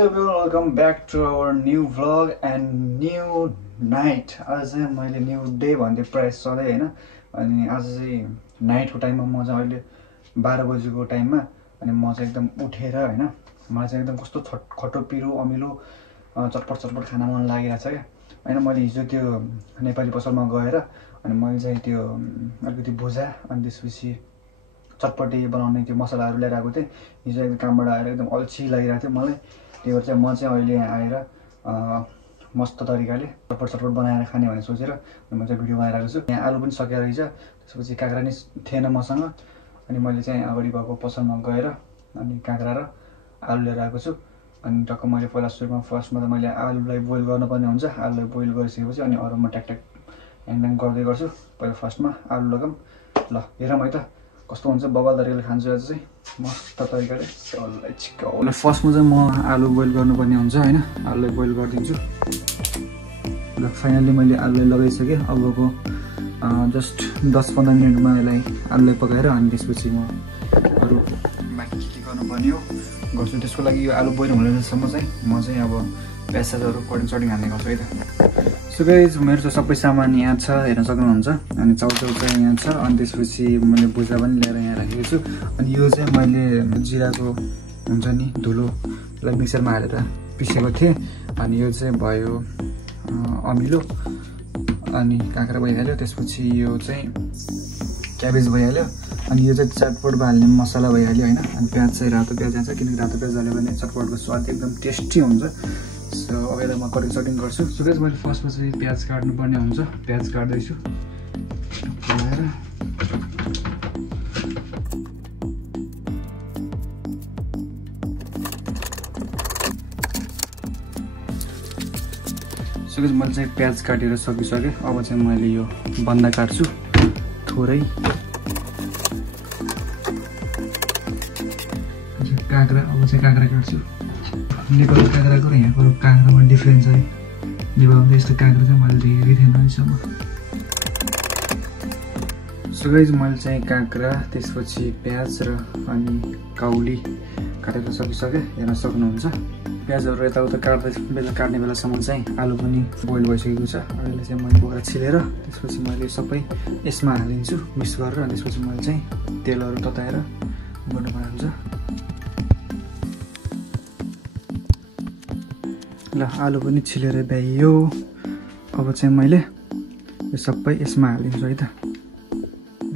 Hello everyone, welcome back to our new vlog and new night. आज चाहिँ मैले new day भन्दै प्रायः सधैँ हैन। अनि आज चाहिँ नाइटको टाइममा म चाहिँ अहिले 12 बजेको टाइममा अनि म चाहिँ एकदम उठेर हैन मलाई चाहिँ एकदम कस्तो खटो पिरो अमिलो चटपट खाना मन लागिरहेछ के हैन। मैले हिजो त्यो नेपाली पसलमा गएर अनि मैले चाहिँ त्यो अलिकति भुजा अनि त्यसपछि चटपटी बनाउने त्यो मसलाहरु ल्याएर आएको थिएँ। हिजो एकदम कामबाट आएर एकदम अल्छी लागिरहेको थियो मलाई। त्यही भएर चाहिँ म चाहिँ अहिले आएर मस्त तरिकाले चटपट बनाएर खाने भनेर सोचेर म चाहिँ भिडियो बनाइरहेको छु। यहाँ आलु पनि सकिएर रहेछ, त्यसपछि काँक्रा नि थिएन मसँग अनि मैले चाहिँ अगाडि भएको पसलमा गएर अनि काँक्रा र आलु लिएर आएको छु। अनि टक्क मैले पहिला सुरुमा फर्स्टमा त मैले आलुलाई बोइल गर्नुपर्ने हुन्छ। आलुलाई बोइल गरिसकेपछि अनि अरू म ट्याक ह्याङ गर्दै गर्छु। पहिला फर्स्टमा आलु लगाम। ल हेरौँ है त कस्तो हुन्छ। बबाल तरिकाले खान्छु आज चाहिँ मस्त तरिकाले सबैलाई छिक्काउन। फर्स्टमा चाहिँ म आलु बोइल गर्नुपर्ने हुन्छ हैन। आलुलाई बोइल गरिदिन्छु। ल फाइनली मैले आलुलाई लगाइसकेँ। अबको जस्ट 10-15 मिनेटमा यसलाई आलुलाई पकाएर अनि त्यसपछि म अरू बाँकी के गर्नुपर्ने हो गर्छु। त्यसको लागि यो आलु बोइल हुनेसम्म चाहिँ म चाहिँ अब प्याजहरू कटिङ हाल्ने गर्छु है त। सो गाइस मेरो चाहिँ सबै सामान यहाँ छ, हेर्न सक्नुहुन्छ। अनि चाउचाउ चाहिँ यहाँ छ। अनि त्यसपछि मैले भुजा पनि ल्याएर यहाँ राखेको छु। अनि यो चाहिँ मैले जिराको हुन्छ नि धुलोलाई मिक्सरमा हालेर पिसेको थिएँ। अनि यो चाहिँ भयो अमिलो अनि काँक्रा भइहाल्यो। त्यसपछि यो चाहिँ क्याबेज भइहाल्यो। अनि यो चाहिँ चटपटमा हाल्ने मसला भइहाल्यो हैन। अनि प्याज चाहिँ रातो प्याज हाल्छ किनकि रातो प्याज हाल्यो भने चटपटको स्वाद एकदम टेस्टी हुन्छ। सो अब यसलाई म कटिङ गर्छु। सो गाइस मैले फर्स्टमा चाहिँ प्याज काट्नुपर्ने हुन्छ। प्याज काट्दैछु लगाएर। सो गाइस मैले चाहिँ प्याज काटेर सकिसकेँ। अब चाहिँ मैले यो बन्दा काट्छु थोरै। काँक्रा अब चाहिँ काँक्रा काट्छु। नेपालको काँक्राको र यहाँको काँक्रामा डिफ्रेन्स है। नेपालको यस्तो काँक्रा चाहिँ मैले देखेकै थिएन अहिलेसम्म। सो गाइस मैले चाहिँ काँक्रा त्यसपछि प्याज र अनि काउली काटेर सकिसकेँ। हेर्न सक्नुहुन्छ। प्याजहरू यताउता काट्ने बेलासम्म चाहिँ आलु पनि बोइल भइसकेको छ। अहिले चाहिँ मैले बोकेर छिलेर त्यसपछि मैले सबै यसमा हालिदिन्छु मिक्स गरेर। अनि त्यसपछि मैले चाहिँ तेलहरू तताएर गर्नुपर्ने हुन्छ। ल आलु पनि छिलेर भ्याइयो। अब चाहिँ मैले यो सबै यसमा हालिदिन्छु है त।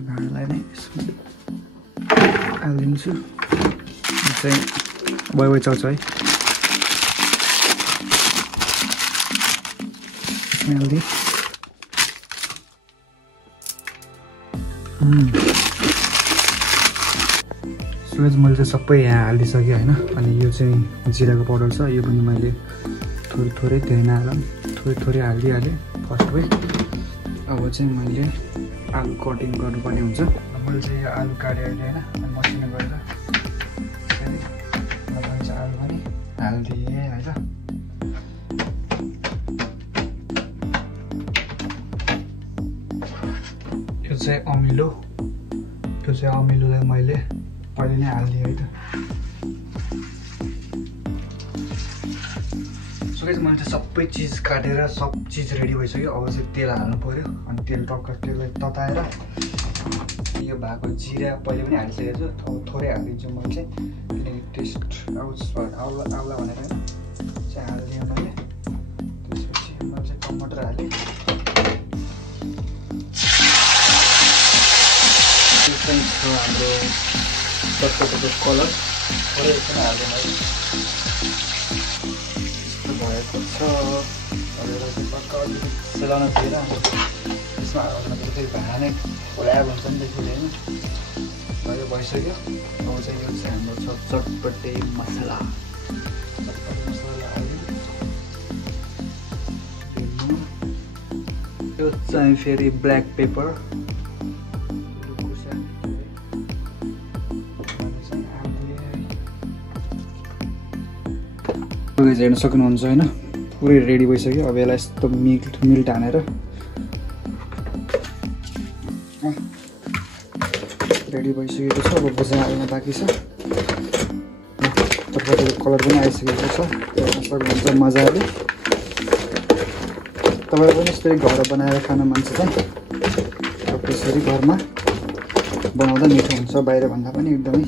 भाँडालाई नै यसमा हालिदिन्छु। चाहिँ बोइ चल्छ है। हालिदिएँ। सुरज मैले चाहिँ सबै यहाँ हालिदिइसकेँ होइन। अनि यो चाहिँ जिराको पाउडर छ। यो पनि मैले थोरै धेरै नहालौँ थोरै हालिदिइहालेँ फर्स्टमै। अब चाहिँ मैले आलु कटिङ गर्नुपर्ने हुन्छ। मैले चाहिँ यो आलु काटेर होइन अनि मसिनो गरेर आलु पनि हालिदिएँ होइन। यो चाहिँ अमिलो। त्यो चाहिँ अमिलोलाई मैले पहिले नै हालिदिएँ है त। मैले चाहिँ सबै चिज काटेर सब चिज रेडी भइसक्यो। अब चाहिँ तेल हाल्नु पर्यो। अनि तेललाई तताएर यो भएको जिरा पहिले पनि हालिसकेको छु। थोरै हालिदिन्छु मैले चाहिँ किनकि टेस्ट आउला भनेर चाहिँ हालिदिएँ मैले। त्यसपछि मैले चाहिँ टमाटर हालेँ। त्यो चाहिँ छ हाम्रो चटपटको कलर थोरै पनि हाल्दिएँ मैले भएको छ। सेलाउन दिएर त्यसमा हाल्नु फेरि भाँडा नै खोलाएको हुन्छ नि त्यसले होइन। भयो भइसक्यो। अब चाहिँ यो चाहिँ हाम्रो छ चटपटे मसला। हाल्यो। यो चाहिँ फेरि ब्ल्याक पेपर। हेर्न सक्नुहुन्छ होइन पुरै रेडी भइसक्यो। अब यसलाई यस्तो मिल्ट हानेर रेडी भइसकेको छ। अब भुजा हाल्न बाँकी छ। कलर पनि आइसकेको छ हेर्न सक्नुहुन्छ मजाले तपाईहरु पनि यस्तै घर बनाएर खान मन छ चाहिँ त्यसरी घरमा बनाउँदा मिठो हुन्छ बाहिर भन्दा पनि एकदमै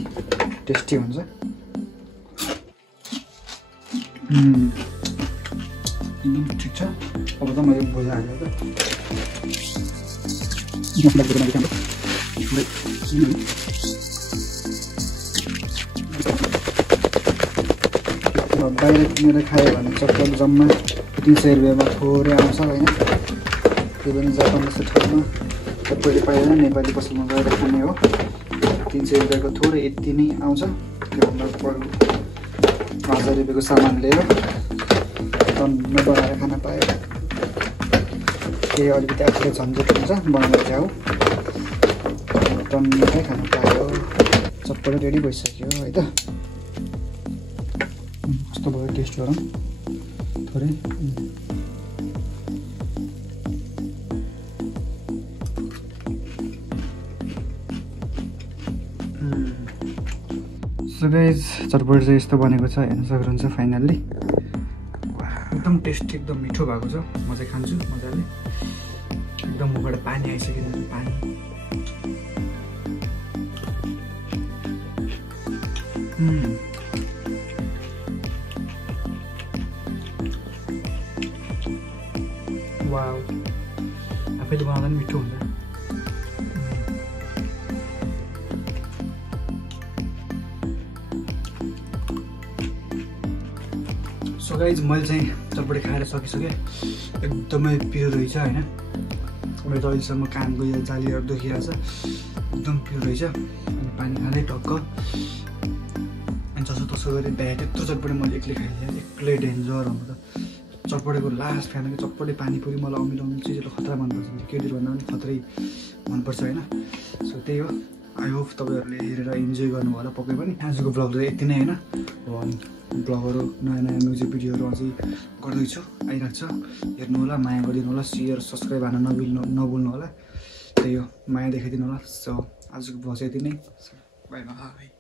टेस्टी हुन्छ एकदम ठिक छ अब त मैले बोझा हाल्यो त बाहिर किनेर खायो भने चप्पल जम्मा 300 रुपैयाँमा थोरै आउँछ हैन त्यो पनि जापान जस्तो ठाउँमा सबैले पाइदैन नेपाली पसलमा गएर खाने हो 300 रुपैयाँको थोरै यति नै आउँछ त्योभन्दा बरु 1000 रुपैयाँको सामान लिएर टनमा बनाएर खान पायो त्यही अलिकति आफूले झन्झट हुन्छ बनाउने ठाउँ टनमै खान पायो चप्पल रेडी भइसक्यो है त कस्तो भयो टेस्ट गरौँ थोरै सो गाइज चटपट चाहिँ यस्तो बनेको छ हेर्न सक्नुहुन्छ फाइनल्ली एकदम टेस्टी एकदम मिठो भएको छ म चाहिँ खान्छु मजाले एकदम मुखबाट पानी आइसक्यो पानी वाउ आफैले बनाउँदा पनि मिठो हुन्छ सो गाइज मैले चाहिँ चटपटी खाएर सकिसकेँ एकदमै प्योर रहेछ होइन मेरो त अहिलेसम्म कानको यो जालीहरू दुखिरहेको छ एकदम प्योर रहेछ अनि पानी खाँदै टक्क अनि जसो गरी भ्याए त्यत्रो चटपटी मैले एक्लै खाइदिएँ एक्लै डेन्जर अब त चटपटेको लास्ट खानाको चटपटे पानीपुरी मलाई अमिलो चिजहरू खतरा मनपर्छ केटीहरू भन्दा पनि खतरै मनपर्छ होइन सो त्यही हो आई होप तपाईँहरूले हेरेर इन्जोय गर्नुभयो होला पक्कै पनि आजको ब्लग चाहिँ यति नै होइन ब्लगहरू नयाँ नयाँ म्युजिक भिडियोहरू अझै गर्दैछु आइरहेको छ हेर्नु होला माया गरिदिनु होला सेयर सब्सक्राइब हान्न नभुल्नु होला त्यही हो माया देखाइदिनु होला सो आजको ब्लग चाहिँ यति नै बाई बाई